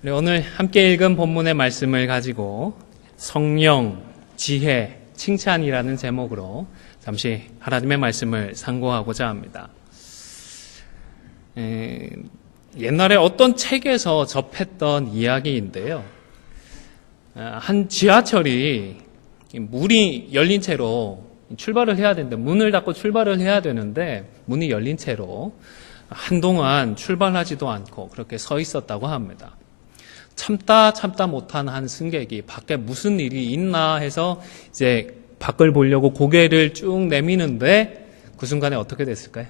우리 오늘 함께 읽은 본문의 말씀을 가지고 성령, 지혜, 칭찬이라는 제목으로 잠시 하나님의 말씀을 상고하고자 합니다. 옛날에 어떤 책에서 접했던 이야기인데요. 한 지하철이 문이 열린 채로 출발을 해야 되는데, 문을 닫고 출발을 해야 되는데 문이 열린 채로 한동안 출발하지도 않고 그렇게 서 있었다고 합니다. 참다 못한 한 승객이 밖에 무슨 일이 있나 해서 이제 밖을 보려고 고개를 쭉 내미는데 그 순간에 어떻게 됐을까요?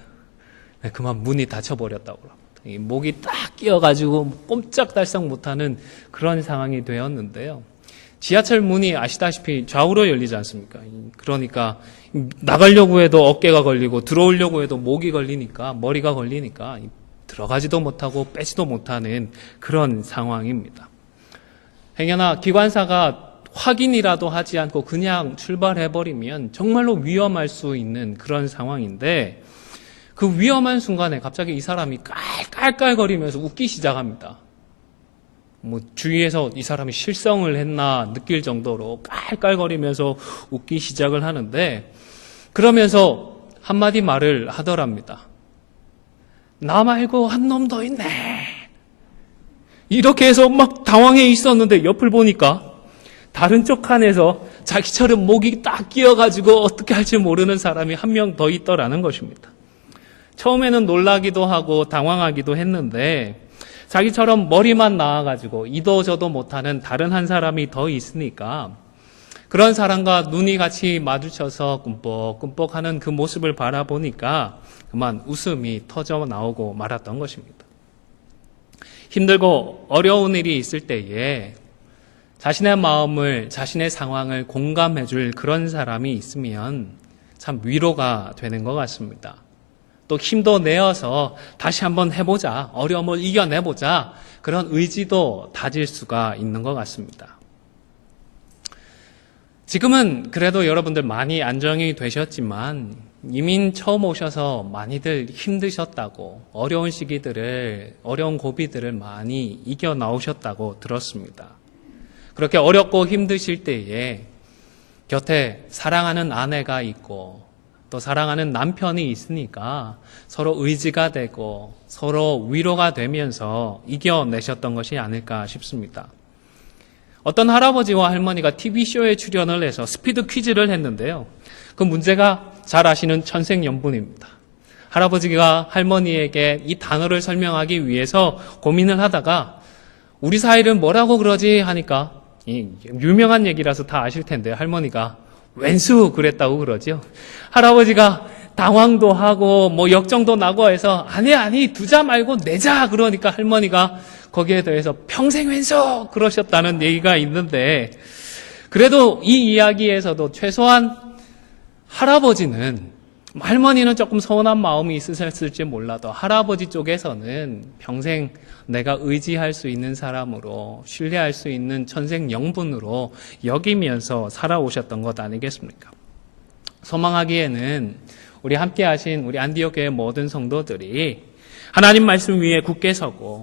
그만 문이 닫혀버렸다고 합니다. 목이 딱 끼어가지고 꼼짝달싹 못하는 그런 상황이 되었는데요. 지하철 문이 아시다시피 좌우로 열리지 않습니까? 그러니까 나가려고 해도 어깨가 걸리고 들어오려고 해도 목이 걸리니까, 머리가 걸리니까 들어가지도 못하고 빼지도 못하는 그런 상황입니다. 행여나 기관사가 확인이라도 하지 않고 그냥 출발해버리면 정말로 위험할 수 있는 그런 상황인데, 그 위험한 순간에 갑자기 이 사람이 깔깔거리면서 웃기 시작합니다. 주위에서 이 사람이 실성을 했나 느낄 정도로 깔깔거리면서 웃기 시작을 하는데, 그러면서 한마디 말을 하더랍니다. 나 말고 한 놈 더 있네. 이렇게 해서 막 당황해 있었는데 옆을 보니까 다른 쪽 칸에서 자기처럼 목이 딱 끼어가지고 어떻게 할지 모르는 사람이 한 명 더 있더라는 것입니다. 처음에는 놀라기도 하고 당황하기도 했는데, 자기처럼 머리만 나와가지고 이도 저도 못하는 다른 한 사람이 더 있으니까 그런 사람과 눈이 같이 마주쳐서 꿈뻑꿈뻑하는 그 모습을 바라보니까 그만 웃음이 터져 나오고 말았던 것입니다. 힘들고 어려운 일이 있을 때에 자신의 마음을, 자신의 상황을 공감해 줄 그런 사람이 있으면 참 위로가 되는 것 같습니다. 또 힘도 내어서 다시 한번 해보자, 어려움을 이겨내보자, 그런 의지도 다질 수가 있는 것 같습니다. 지금은 그래도 여러분들 많이 안정이 되셨지만 이민 처음 오셔서 많이들 힘드셨다고, 어려운 시기들을, 어려운 고비들을 많이 이겨 나오셨다고 들었습니다. 그렇게 어렵고 힘드실 때에 곁에 사랑하는 아내가 있고 또 사랑하는 남편이 있으니까 서로 의지가 되고 서로 위로가 되면서 이겨내셨던 것이 아닐까 싶습니다. 어떤 할아버지와 할머니가 TV쇼에 출연을 해서 스피드 퀴즈를 했는데요. 그 문제가 잘 아시는 천생연분입니다. 할아버지가 할머니에게 이 단어를 설명하기 위해서 고민을 하다가 우리 사이를 뭐라고 그러지 하니까, 유명한 얘기라서 다 아실 텐데 할머니가 왼수 그랬다고 그러죠. 할아버지가 당황도 하고 역정도 나고 해서 아니 두자 말고 내자 그러니까 할머니가 거기에 대해서 평생 왼수 그러셨다는 얘기가 있는데, 그래도 이 이야기에서도 최소한 할머니는 조금 서운한 마음이 있으셨을지 몰라도 할아버지 쪽에서는 평생 내가 의지할 수 있는 사람으로, 신뢰할 수 있는 천생연분으로 여기면서 살아오셨던 것 아니겠습니까? 소망하기에는 우리 함께 하신 우리 안디옥 교회 모든 성도들이 하나님 말씀 위에 굳게 서고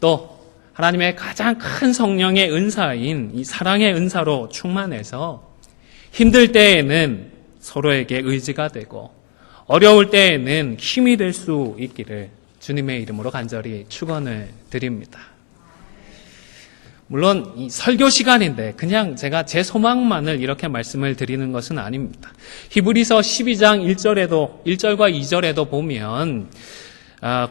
또 하나님의 가장 큰 성령의 은사인 이 사랑의 은사로 충만해서 힘들 때에는 서로에게 의지가 되고 어려울 때에는 힘이 될 수 있기를 주님의 이름으로 간절히 축원을 드립니다. 물론 이 설교 시간인데 그냥 제가 제 소망만을 이렇게 말씀을 드리는 것은 아닙니다. 히브리서 12장 1절과 2절에도 보면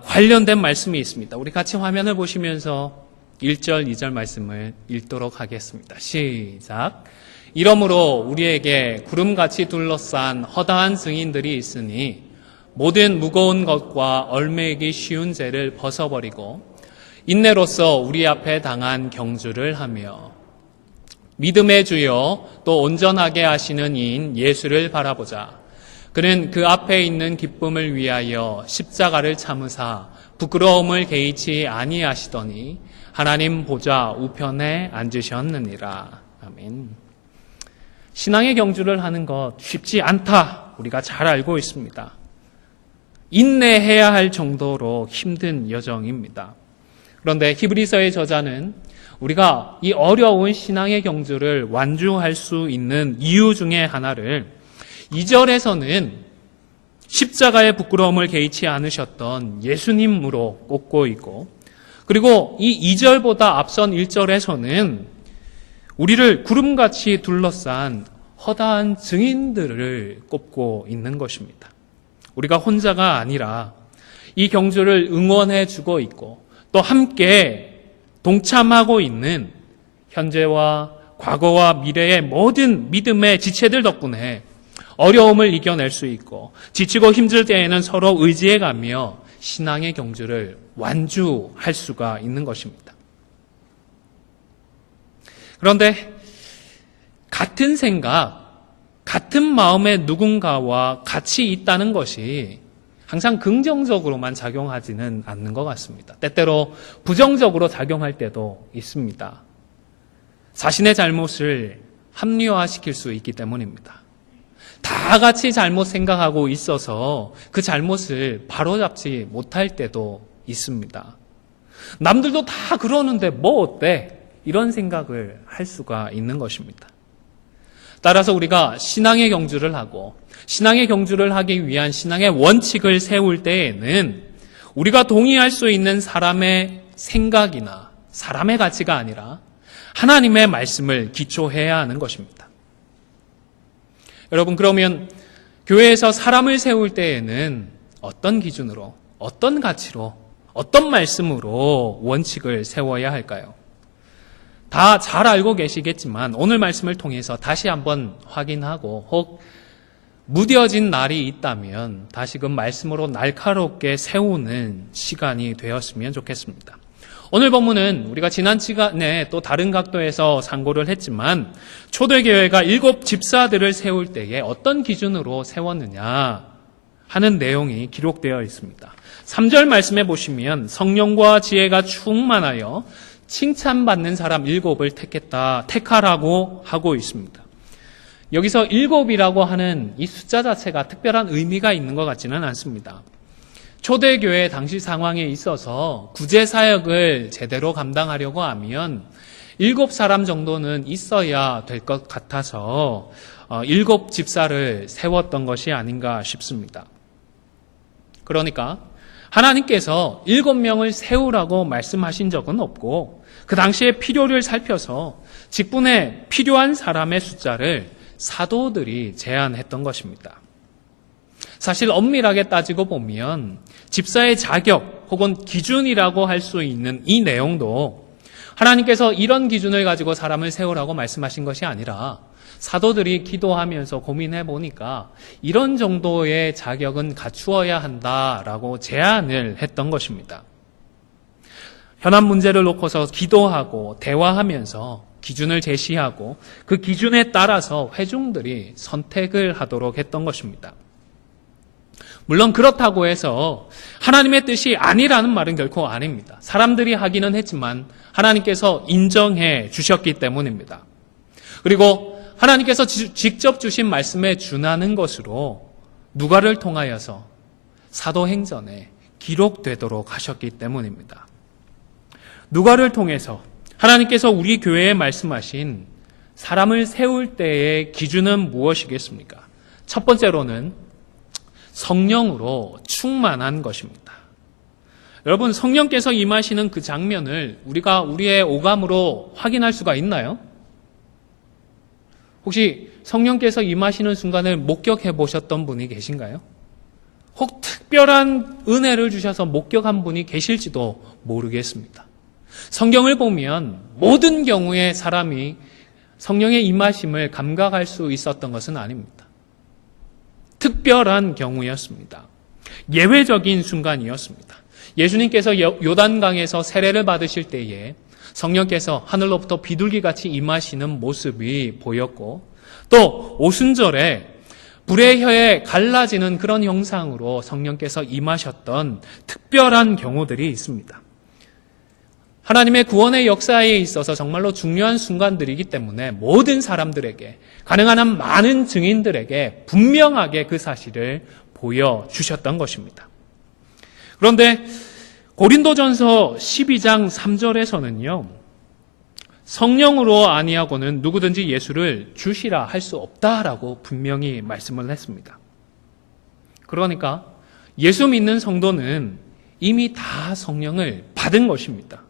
관련된 말씀이 있습니다. 우리 같이 화면을 보시면서 1절, 2절 말씀을 읽도록 하겠습니다. 시작. 이러므로 우리에게 구름같이 둘러싼 허다한 증인들이 있으니 모든 무거운 것과 얽매이기 쉬운 죄를 벗어버리고 인내로써 우리 앞에 당한 경주를 하며 믿음의 주여 또 온전하게 하시는 이인 예수를 바라보자. 그는 그 앞에 있는 기쁨을 위하여 십자가를 참으사 부끄러움을 개의치 아니하시더니 하나님 보좌 우편에 앉으셨느니라. 아멘. 신앙의 경주를 하는 것 쉽지 않다. 우리가 잘 알고 있습니다. 인내해야 할 정도로 힘든 여정입니다. 그런데 히브리서의 저자는 우리가 이 어려운 신앙의 경주를 완주할 수 있는 이유 중에 하나를 2절에서는 십자가의 부끄러움을 개의치 않으셨던 예수님으로 꼽고 있고, 그리고 이 2절보다 앞선 1절에서는 우리를 구름같이 둘러싼 허다한 증인들을 꼽고 있는 것입니다. 우리가 혼자가 아니라 이 경주를 응원해 주고 있고 또 함께 동참하고 있는 현재와 과거와 미래의 모든 믿음의 지체들 덕분에 어려움을 이겨낼 수 있고 지치고 힘들 때에는 서로 의지해가며 신앙의 경주를 완주할 수가 있는 것입니다. 그런데 같은 생각, 같은 마음의 누군가와 같이 있다는 것이 항상 긍정적으로만 작용하지는 않는 것 같습니다. 때때로 부정적으로 작용할 때도 있습니다. 자신의 잘못을 합리화시킬 수 있기 때문입니다. 다 같이 잘못 생각하고 있어서 그 잘못을 바로잡지 못할 때도 있습니다. 남들도 다 그러는데 뭐 어때? 이런 생각을 할 수가 있는 것입니다. 따라서 우리가 신앙의 경주를 하고 신앙의 경주를 하기 위한 신앙의 원칙을 세울 때에는 우리가 동의할 수 있는 사람의 생각이나 사람의 가치가 아니라 하나님의 말씀을 기초해야 하는 것입니다. 여러분, 그러면 교회에서 사람을 세울 때에는 어떤 기준으로, 어떤 가치로, 어떤 말씀으로 원칙을 세워야 할까요? 다 잘 알고 계시겠지만 오늘 말씀을 통해서 다시 한번 확인하고 혹 무뎌진 날이 있다면 다시금 말씀으로 날카롭게 세우는 시간이 되었으면 좋겠습니다. 오늘 본문은 우리가 지난 시간에 또 다른 각도에서 상고를 했지만 초대교회가 7 집사들을 세울 때에 어떤 기준으로 세웠느냐 하는 내용이 기록되어 있습니다. 3절 말씀해 보시면 성령과 지혜가 충만하여 칭찬받는 사람 7을 택하라고 하고 있습니다. 여기서 7이라고 하는 이 숫자 자체가 특별한 의미가 있는 것 같지는 않습니다. 초대교회 당시 상황에 있어서 구제사역을 제대로 감당하려고 하면 7사람 정도는 있어야 될 것 같아서 7 집사를 세웠던 것이 아닌가 싶습니다. 그러니까 하나님께서 7명을 세우라고 말씀하신 적은 없고 그 당시의 필요를 살펴서 직분에 필요한 사람의 숫자를 사도들이 제안했던 것입니다. 사실 엄밀하게 따지고 보면 집사의 자격 혹은 기준이라고 할 수 있는 이 내용도 하나님께서 이런 기준을 가지고 사람을 세우라고 말씀하신 것이 아니라 사도들이 기도하면서 고민해 보니까 이런 정도의 자격은 갖추어야 한다라고 제안을 했던 것입니다. 현안 문제를 놓고서 기도하고 대화하면서 기준을 제시하고 그 기준에 따라서 회중들이 선택을 하도록 했던 것입니다. 물론 그렇다고 해서 하나님의 뜻이 아니라는 말은 결코 아닙니다. 사람들이 하기는 했지만 하나님께서 인정해 주셨기 때문입니다. 그리고 하나님께서 직접 주신 말씀에 준하는 것으로 누가를 통하여서 사도행전에 기록되도록 하셨기 때문입니다. 누가를 통해서 하나님께서 우리 교회에 말씀하신 사람을 세울 때의 기준은 무엇이겠습니까? 첫 번째로는 성령으로 충만한 것입니다. 여러분, 성령께서 임하시는 그 장면을 우리가 우리의 오감으로 확인할 수가 있나요? 혹시 성령께서 임하시는 순간을 목격해 보셨던 분이 계신가요? 혹 특별한 은혜를 주셔서 목격한 분이 계실지도 모르겠습니다. 성경을 보면 모든 경우에 사람이 성령의 임하심을 감각할 수 있었던 것은 아닙니다. 특별한 경우였습니다. 예외적인 순간이었습니다. 예수님께서 요단강에서 세례를 받으실 때에 성령께서 하늘로부터 비둘기같이 임하시는 모습이 보였고 또 오순절에 불의 혀에 갈라지는 그런 형상으로 성령께서 임하셨던 특별한 경우들이 있습니다. 하나님의 구원의 역사에 있어서 정말로 중요한 순간들이기 때문에 모든 사람들에게 가능한 한 많은 증인들에게 분명하게 그 사실을 보여주셨던 것입니다. 그런데 고린도전서 12장 3절에서는요. 성령으로 아니하고는 누구든지 예수를 주시라 할 수 없다라고 분명히 말씀을 했습니다. 그러니까 예수 믿는 성도는 이미 다 성령을 받은 것입니다.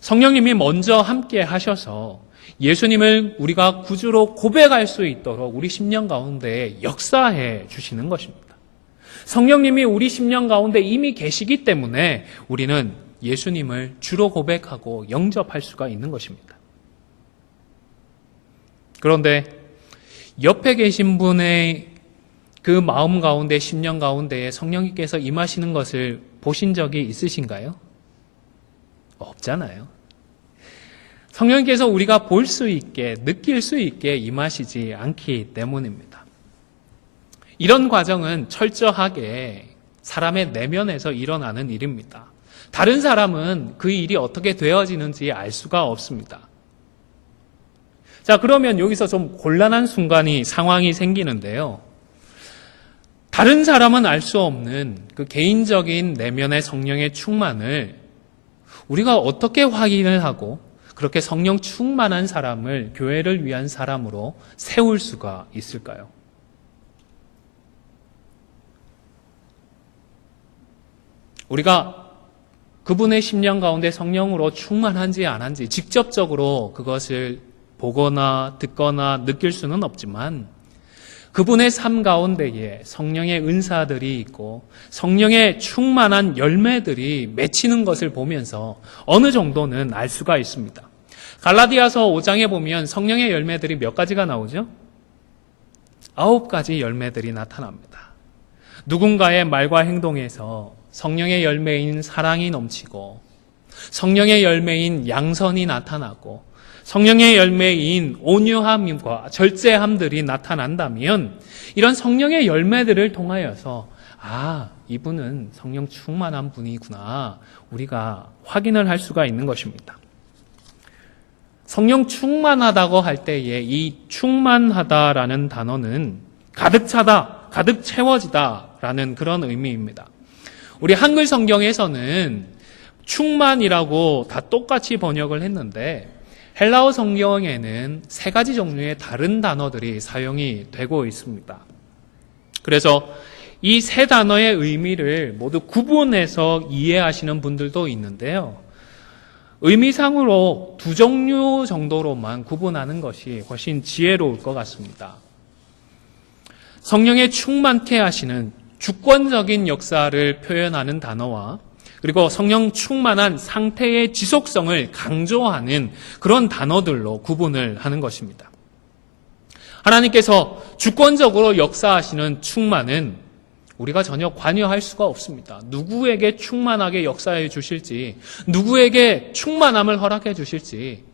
성령님이 먼저 함께 하셔서 예수님을 우리가 구주로 고백할 수 있도록 우리 심령 가운데 역사해 주시는 것입니다. 성령님이 우리 심령 가운데 이미 계시기 때문에 우리는 예수님을 주로 고백하고 영접할 수가 있는 것입니다. 그런데 옆에 계신 분의 그 마음 가운데, 심령 가운데에 성령님께서 임하시는 것을 보신 적이 있으신가요? 없잖아요. 성령님께서 우리가 볼 수 있게, 느낄 수 있게 임하시지 않기 때문입니다. 이런 과정은 철저하게 사람의 내면에서 일어나는 일입니다. 다른 사람은 그 일이 어떻게 되어지는지 알 수가 없습니다. 자, 그러면 여기서 좀 곤란한 상황이 생기는데요. 다른 사람은 알 수 없는 그 개인적인 내면의 성령의 충만을 우리가 어떻게 확인을 하고 그렇게 성령 충만한 사람을 교회를 위한 사람으로 세울 수가 있을까요? 우리가 그분의 심령 가운데 성령으로 충만한지 안 한지 직접적으로 그것을 보거나 듣거나 느낄 수는 없지만 그분의 삶 가운데에 성령의 은사들이 있고 성령의 충만한 열매들이 맺히는 것을 보면서 어느 정도는 알 수가 있습니다. 갈라디아서 5장에 보면 성령의 열매들이 몇 가지가 나오죠? 9가지 열매들이 나타납니다. 누군가의 말과 행동에서 성령의 열매인 사랑이 넘치고 성령의 열매인 양선이 나타나고 성령의 열매인 온유함과 절제함들이 나타난다면 이런 성령의 열매들을 통하여서 이분은 성령 충만한 분이구나 우리가 확인을 할 수가 있는 것입니다. 성령 충만하다고 할 때에 이 충만하다라는 단어는 가득 차다, 가득 채워지다라는 그런 의미입니다. 우리 한글 성경에서는 충만이라고 다 똑같이 번역을 했는데 헬라어 성경에는 3가지 종류의 다른 단어들이 사용이 되고 있습니다. 그래서 이 3단어의 의미를 모두 구분해서 이해하시는 분들도 있는데요. 의미상으로 2종류 정도로만 구분하는 것이 훨씬 지혜로울 것 같습니다. 성령에 충만케 하시는 주권적인 역사를 표현하는 단어와 그리고 성령 충만한 상태의 지속성을 강조하는 그런 단어들로 구분을 하는 것입니다. 하나님께서 주권적으로 역사하시는 충만은 우리가 전혀 관여할 수가 없습니다. 누구에게 충만하게 역사해 주실지, 누구에게 충만함을 허락해 주실지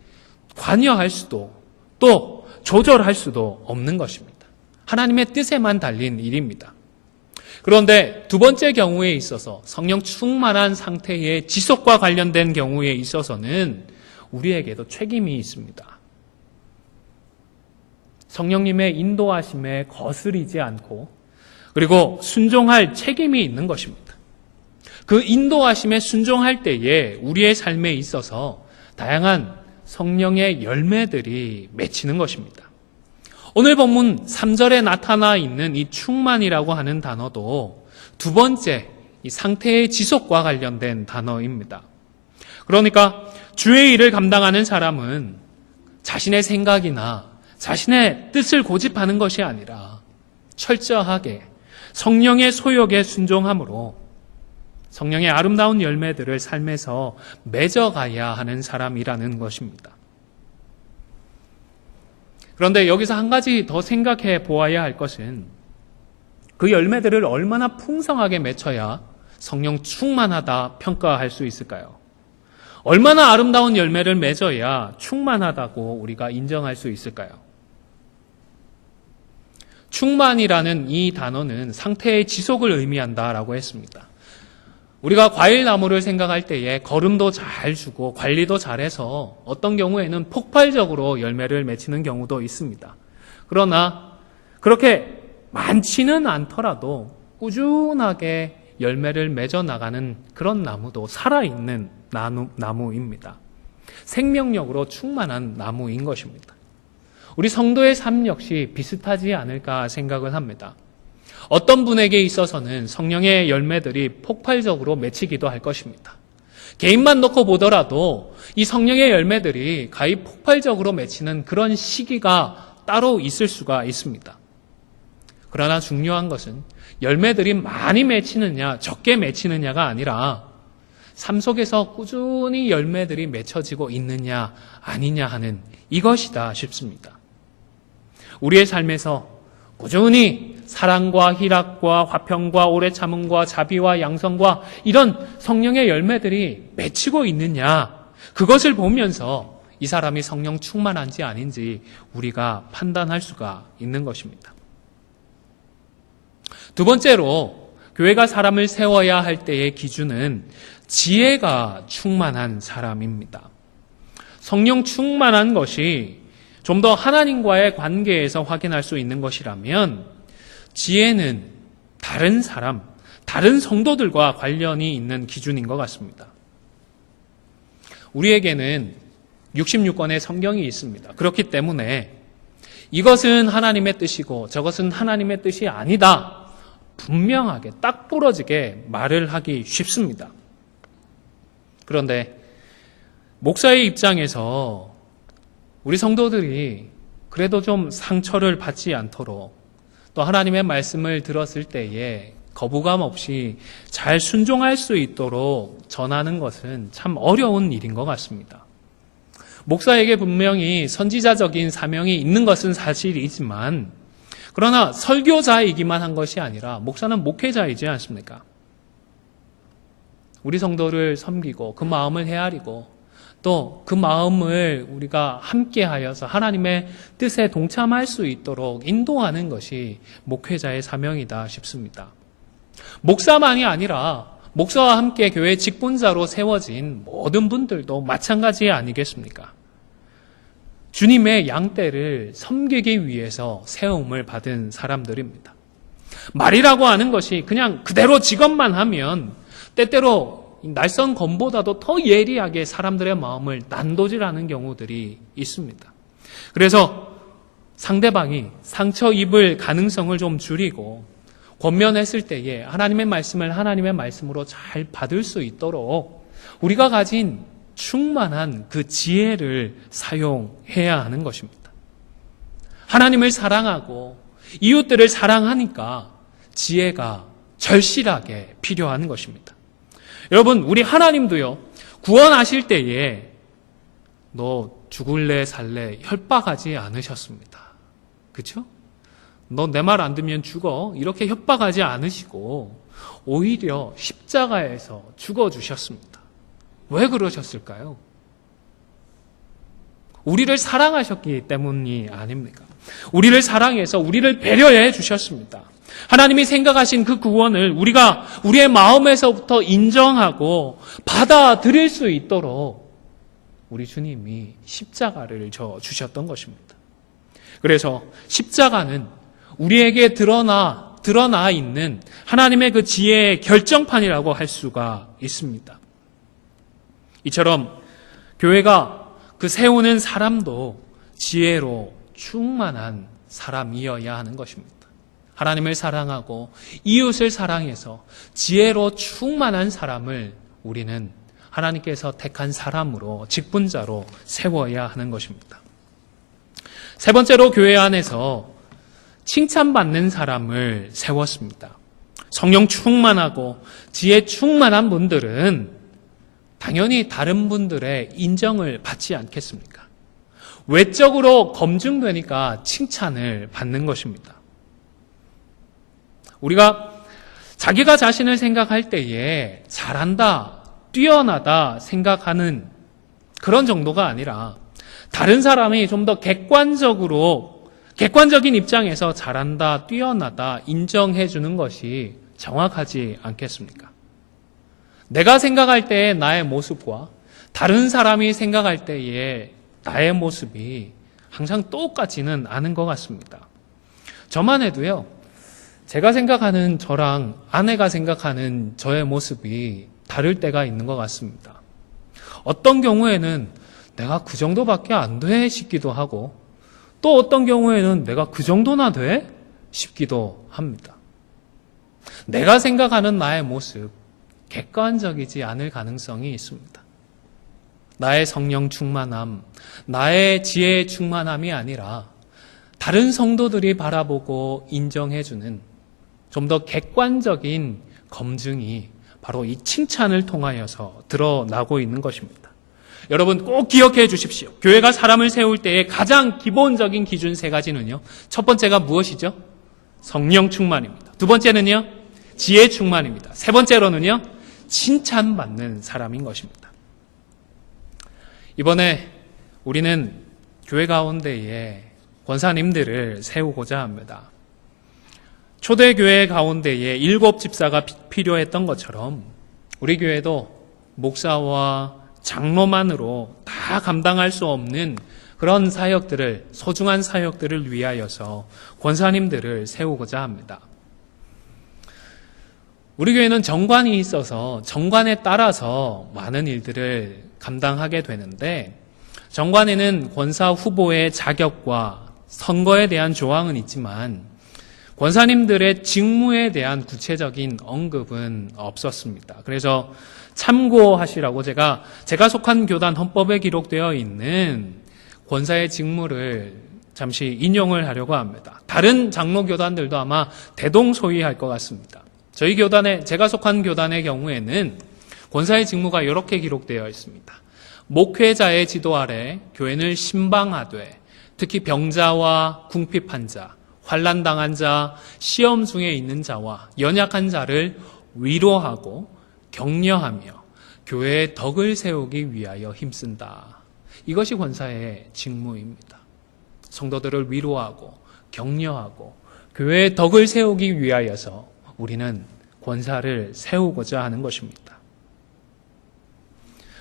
관여할 수도 또 조절할 수도 없는 것입니다. 하나님의 뜻에만 달린 일입니다. 그런데 2번째 경우에 있어서 성령 충만한 상태의 지속과 관련된 경우에 있어서는 우리에게도 책임이 있습니다. 성령님의 인도하심에 거스리지 않고 그리고 순종할 책임이 있는 것입니다. 그 인도하심에 순종할 때에 우리의 삶에 있어서 다양한 성령의 열매들이 맺히는 것입니다. 오늘 본문 3절에 나타나 있는 이 충만이라고 하는 단어도 2번째 이 상태의 지속과 관련된 단어입니다. 그러니까 주의 일을 감당하는 사람은 자신의 생각이나 자신의 뜻을 고집하는 것이 아니라 철저하게 성령의 소욕에 순종함으로 성령의 아름다운 열매들을 삶에서 맺어가야 하는 사람이라는 것입니다. 그런데 여기서 한 가지 더 생각해 보아야 할 것은 그 열매들을 얼마나 풍성하게 맺혀야 성령 충만하다 평가할 수 있을까요? 얼마나 아름다운 열매를 맺어야 충만하다고 우리가 인정할 수 있을까요? 충만이라는 이 단어는 상태의 지속을 의미한다라고 했습니다. 우리가 과일나무를 생각할 때에 거름도 잘 주고 관리도 잘해서 어떤 경우에는 폭발적으로 열매를 맺히는 경우도 있습니다. 그러나 그렇게 많지는 않더라도 꾸준하게 열매를 맺어 나가는 그런 나무도 살아있는 나무입니다. 생명력으로 충만한 나무인 것입니다. 우리 성도의 삶 역시 비슷하지 않을까 생각을 합니다. 어떤 분에게 있어서는 성령의 열매들이 폭발적으로 맺히기도 할 것입니다. 개인만 놓고 보더라도 이 성령의 열매들이 가히 폭발적으로 맺히는 그런 시기가 따로 있을 수가 있습니다. 그러나 중요한 것은 열매들이 많이 맺히느냐 적게 맺히느냐가 아니라 삶 속에서 꾸준히 열매들이 맺혀지고 있느냐 아니냐 하는 이것이다 싶습니다. 우리의 삶에서 꾸준히 사랑과 희락과 화평과 오래 참음과 자비와 양성과 이런 성령의 열매들이 맺히고 있느냐, 그것을 보면서 이 사람이 성령 충만한지 아닌지 우리가 판단할 수가 있는 것입니다. 두 번째로 교회가 사람을 세워야 할 때의 기준은 지혜가 충만한 사람입니다. 성령 충만한 것이 좀 더 하나님과의 관계에서 확인할 수 있는 것이라면 지혜는 다른 사람, 다른 성도들과 관련이 있는 기준인 것 같습니다. 우리에게는 66권의 성경이 있습니다. 그렇기 때문에 이것은 하나님의 뜻이고 저것은 하나님의 뜻이 아니다. 분명하게 딱 부러지게 말을 하기 쉽습니다. 그런데 목사의 입장에서 우리 성도들이 그래도 좀 상처를 받지 않도록 또 하나님의 말씀을 들었을 때에 거부감 없이 잘 순종할 수 있도록 전하는 것은 참 어려운 일인 것 같습니다. 목사에게 분명히 선지자적인 사명이 있는 것은 사실이지만 그러나 설교자이기만 한 것이 아니라 목사는 목회자이지 않습니까? 우리 성도를 섬기고 그 마음을 헤아리고 또 그 마음을 우리가 함께하여서 하나님의 뜻에 동참할 수 있도록 인도하는 것이 목회자의 사명이다 싶습니다. 목사만이 아니라 목사와 함께 교회 직분자로 세워진 모든 분들도 마찬가지 아니겠습니까? 주님의 양떼를 섬기기 위해서 세움을 받은 사람들입니다. 말이라고 하는 것이 그냥 그대로 직업만 하면 때때로 날선 검보다도 더 예리하게 사람들의 마음을 난도질하는 경우들이 있습니다. 그래서 상대방이 상처 입을 가능성을 좀 줄이고 권면했을 때에 하나님의 말씀을 하나님의 말씀으로 잘 받을 수 있도록 우리가 가진 충만한 그 지혜를 사용해야 하는 것입니다. 하나님을 사랑하고 이웃들을 사랑하니까 지혜가 절실하게 필요한 것입니다. 여러분, 우리 하나님도요, 구원하실 때에 너 죽을래 살래 협박하지 않으셨습니다. 그렇죠? 너 내 말 안 듣면 죽어 이렇게 협박하지 않으시고 오히려 십자가에서 죽어주셨습니다. 왜 그러셨을까요? 우리를 사랑하셨기 때문이 아닙니까? 우리를 사랑해서 우리를 배려해 주셨습니다. 하나님이 생각하신 그 구원을 우리가 우리의 마음에서부터 인정하고 받아들일 수 있도록 우리 주님이 십자가를 져 주셨던 것입니다. 그래서 십자가는 우리에게 드러나 있는 하나님의 그 지혜의 결정판이라고 할 수가 있습니다. 이처럼 교회가 그 세우는 사람도 지혜로 충만한 사람이어야 하는 것입니다. 하나님을 사랑하고 이웃을 사랑해서 지혜로 충만한 사람을 우리는 하나님께서 택한 사람으로 직분자로 세워야 하는 것입니다. 세 번째로 교회 안에서 칭찬받는 사람을 세웠습니다. 성령 충만하고 지혜 충만한 분들은 당연히 다른 분들의 인정을 받지 않겠습니까? 외적으로 검증되니까 칭찬을 받는 것입니다. 우리가 자기가 자신을 생각할 때에 잘한다, 뛰어나다 생각하는 그런 정도가 아니라 다른 사람이 좀 더 객관적인 입장에서 잘한다, 뛰어나다 인정해 주는 것이 정확하지 않겠습니까? 내가 생각할 때의 나의 모습과 다른 사람이 생각할 때의 나의 모습이 항상 똑같지는 않은 것 같습니다. 저만 해도요, 제가 생각하는 저랑 아내가 생각하는 저의 모습이 다를 때가 있는 것 같습니다. 어떤 경우에는 내가 그 정도밖에 안 돼 싶기도 하고, 또 어떤 경우에는 내가 그 정도나 돼 싶기도 합니다. 내가 생각하는 나의 모습, 객관적이지 않을 가능성이 있습니다. 나의 성령 충만함, 나의 지혜의 충만함이 아니라 다른 성도들이 바라보고 인정해주는 좀 더 객관적인 검증이 바로 이 칭찬을 통하여서 드러나고 있는 것입니다. 여러분 꼭 기억해 주십시오. 교회가 사람을 세울 때의 가장 기본적인 기준 세 가지는요. 첫 번째가 무엇이죠? 성령 충만입니다. 두 번째는요. 지혜 충만입니다. 세 번째로는요. 칭찬받는 사람인 것입니다. 이번에 우리는 교회 가운데에 권사님들을 세우고자 합니다. 초대교회 가운데에 7 집사가 필요했던 것처럼 우리 교회도 목사와 장로만으로 다 감당할 수 없는 그런 사역들을, 소중한 사역들을 위하여서 권사님들을 세우고자 합니다. 우리 교회는 정관이 있어서 정관에 따라서 많은 일들을 감당하게 되는데, 정관에는 권사 후보의 자격과 선거에 대한 조항은 있지만 권사님들의 직무에 대한 구체적인 언급은 없었습니다. 그래서 참고하시라고 제가 속한 교단 헌법에 기록되어 있는 권사의 직무를 잠시 인용을 하려고 합니다. 다른 장로 교단들도 아마 대동소이할 것 같습니다. 저희 교단에, 제가 속한 교단의 경우에는 권사의 직무가 이렇게 기록되어 있습니다. 목회자의 지도 아래 교회를 신방하되 특히 병자와 궁핍한 자, 환난당한 자, 시험 중에 있는 자와 연약한 자를 위로하고 격려하며 교회의 덕을 세우기 위하여 힘쓴다. 이것이 권사의 직무입니다. 성도들을 위로하고 격려하고 교회의 덕을 세우기 위하여서 우리는 권사를 세우고자 하는 것입니다.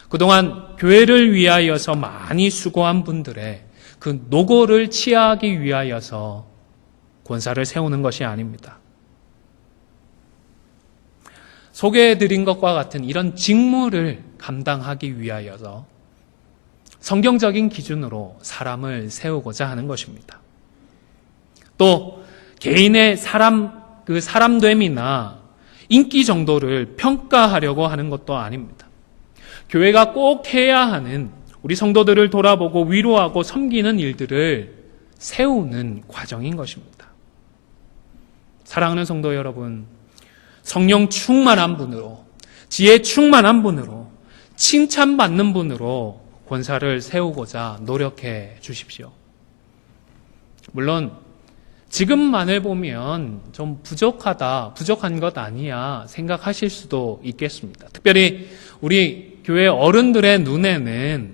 그동안 교회를 위하여서 많이 수고한 분들의 그 노고를 치하하기 위하여서 권사를 세우는 것이 아닙니다. 소개해드린 것과 같은 이런 직무를 감당하기 위하여서 성경적인 기준으로 사람을 세우고자 하는 것입니다. 또 개인의 사람됨이나 인기 정도를 평가하려고 하는 것도 아닙니다. 교회가 꼭 해야 하는 우리 성도들을 돌아보고 위로하고 섬기는 일들을 세우는 과정인 것입니다. 사랑하는 성도 여러분, 성령 충만한 분으로, 지혜 충만한 분으로, 칭찬받는 분으로 권사를 세우고자 노력해 주십시오. 물론 지금만을 보면 좀 부족한 것 아니야 생각하실 수도 있겠습니다. 특별히 우리 교회 어른들의 눈에는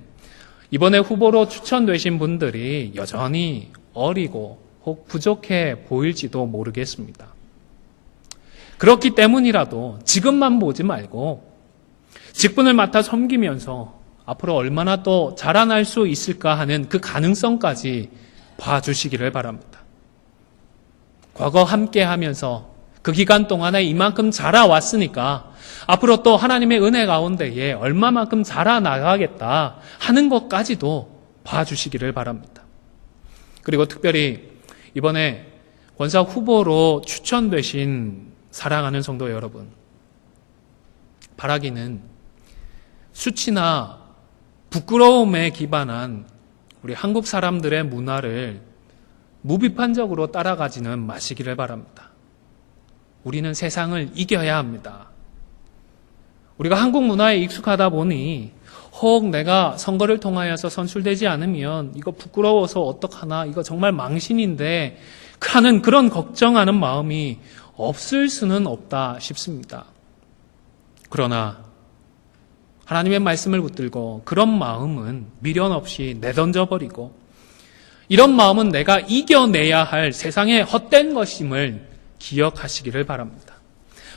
이번에 후보로 추천되신 분들이 여전히 어리고 혹 부족해 보일지도 모르겠습니다. 그렇기 때문이라도 지금만 보지 말고 직분을 맡아 섬기면서 앞으로 얼마나 또 자라날 수 있을까 하는 그 가능성까지 봐주시기를 바랍니다. 과거 함께 하면서 그 기간 동안에 이만큼 자라왔으니까 앞으로 또 하나님의 은혜 가운데에 얼마만큼 자라나가겠다 하는 것까지도 봐주시기를 바랍니다. 그리고 특별히 이번에 권사 후보로 추천되신 사랑하는 성도 여러분, 바라기는 수치나 부끄러움에 기반한 우리 한국 사람들의 문화를 무비판적으로 따라가지는 마시기를 바랍니다. 우리는 세상을 이겨야 합니다. 우리가 한국 문화에 익숙하다 보니 혹 내가 선거를 통하여서 선출되지 않으면 이거 부끄러워서 어떡하나, 이거 정말 망신인데 하는 그런 걱정하는 마음이 없을 수는 없다 싶습니다. 그러나 하나님의 말씀을 붙들고 그런 마음은 미련 없이 내던져버리고 이런 마음은 내가 이겨내야 할 세상의 헛된 것임을 기억하시기를 바랍니다.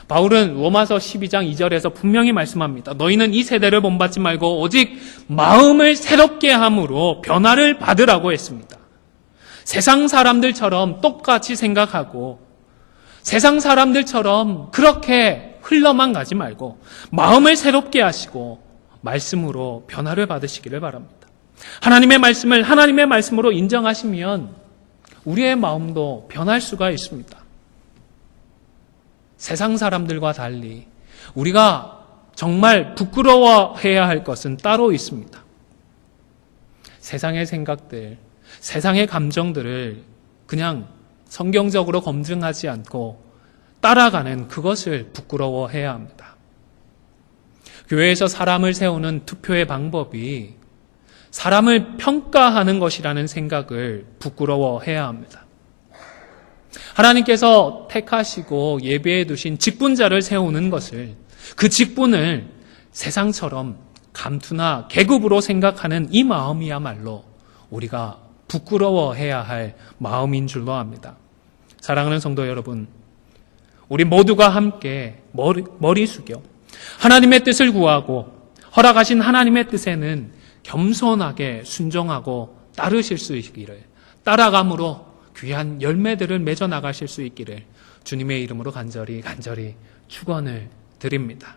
바울은 로마서 12장 2절에서 분명히 말씀합니다. 너희는 이 세대를 본받지 말고 오직 마음을 새롭게 함으로 변화를 받으라고 했습니다. 세상 사람들처럼 똑같이 생각하고 세상 사람들처럼 그렇게 흘러만 가지 말고 마음을 새롭게 하시고 말씀으로 변화를 받으시기를 바랍니다. 하나님의 말씀을 하나님의 말씀으로 인정하시면 우리의 마음도 변할 수가 있습니다. 세상 사람들과 달리 우리가 정말 부끄러워해야 할 것은 따로 있습니다. 세상의 생각들, 세상의 감정들을 그냥 성경적으로 검증하지 않고 따라가는 그것을 부끄러워해야 합니다. 교회에서 사람을 세우는 투표의 방법이 사람을 평가하는 것이라는 생각을 부끄러워해야 합니다. 하나님께서 택하시고 예배해 두신 직분자를 세우는 것을, 그 직분을 세상처럼 감투나 계급으로 생각하는 이 마음이야말로 우리가 부끄러워해야 할 마음인 줄로 압니다. 사랑하는 성도 여러분, 우리 모두가 함께 머리 숙여 하나님의 뜻을 구하고 허락하신 하나님의 뜻에는 겸손하게 순종하고 따르실 수 있기를, 따라감으로 귀한 열매들을 맺어 나가실 수 있기를 주님의 이름으로 간절히 축원을 드립니다.